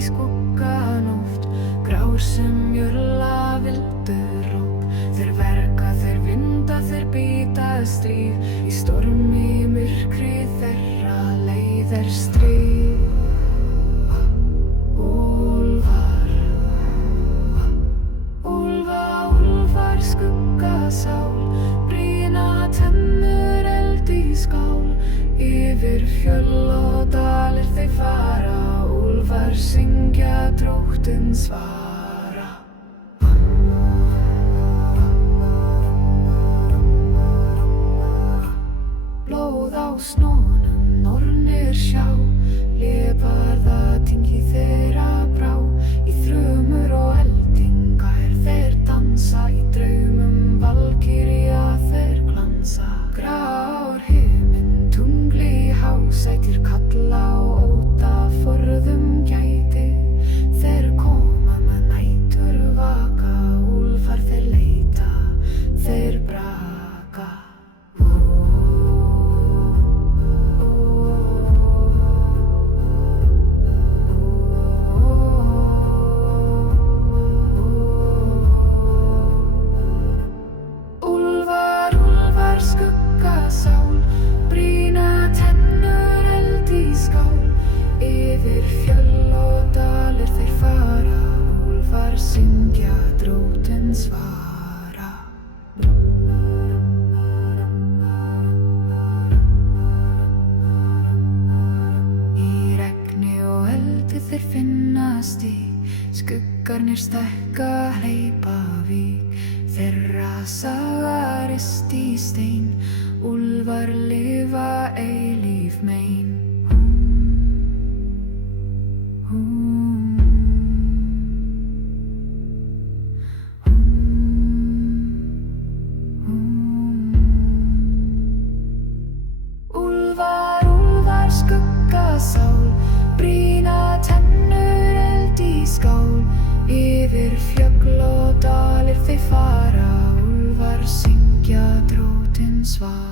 í skugganótt, grár sem jörla vildur róp. Þeir verka, þeir vinda, þeir býta stríð, í stormi myrkri þeirra leið stríð. Úlfar, úlfar, skuggasál, brýna tennur eld í skál. Yfir fjöll og dalir þeir fara, úlfar syngja dróttinn svara. Blóð á snjónum, nornir sjá, leoparða tingi þeirra brá. Í þrumur og eldingar þeir dansa, í draumum valkyrja þeir glansa. Grár himinn, tungli hásætir kalla og óta forðum gæti. Þeir koma með nætur vaka, úlfar þeir leita, þeir braka. Úlfar, úlfar, skuggasál, brýna tennur eld í skál. Yfir fjöll og dalir þeir fara, úlfar syngja dróttinn svara. Í regni og eldi þeir finnast í, skuggarnir stekka hleypa vík. Þeirra saga rist í stein, úlfar lifa eilíf mein. Úlfar, úlfar, skuggasál, brýna tennur eld í skál. Yfir fjöll og dalir þeir fara, úlfar syngja dróttinn svara.